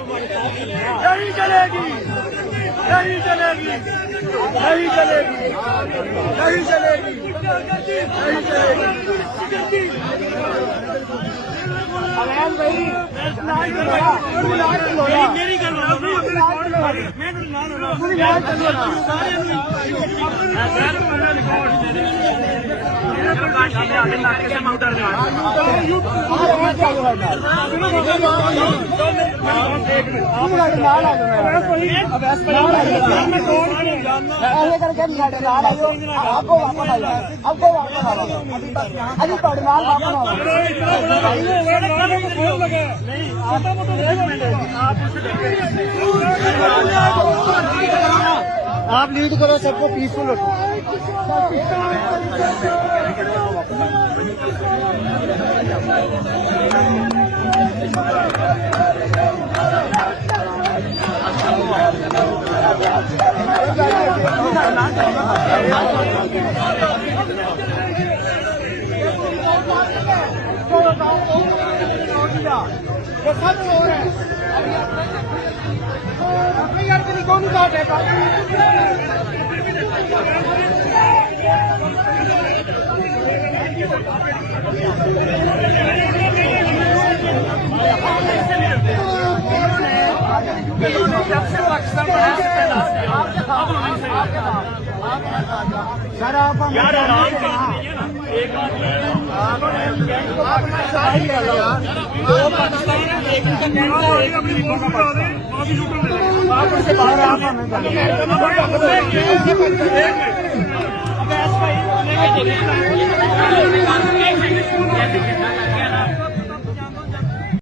नहीं चलेगी, नहीं चलेगी, नहीं चलेगी, नहीं चलेगी, नहीं चलेगी। अरैन भाई मेरी गल आप लीड करो, सबको पीसफुल रखो। ये सब चोर है। अपनी यार तेरी कौन उठाएगा? सर आप यार आराम से एक दो पाकिस्तान एक अपनी से बाहर आप